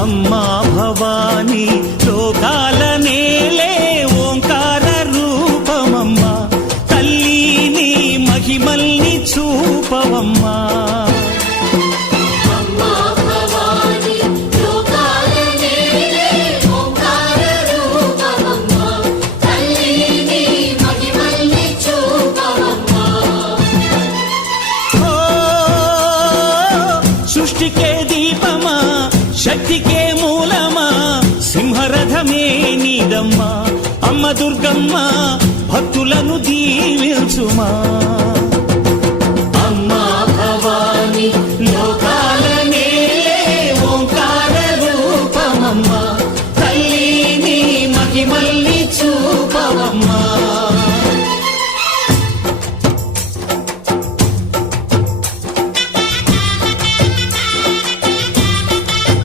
అమ్మా భవానీ లోకాల నేలే ఓంకార రూపమమ్మా, తల్లి నీ మహిమల్ని చూపవమ్మా. సృష్టికే దీపమా, శక్తికే మూలమా, సింహరథమే నీదమ్మా. అమ్మ దుర్గమ్మ భక్తులను దీవించుమా.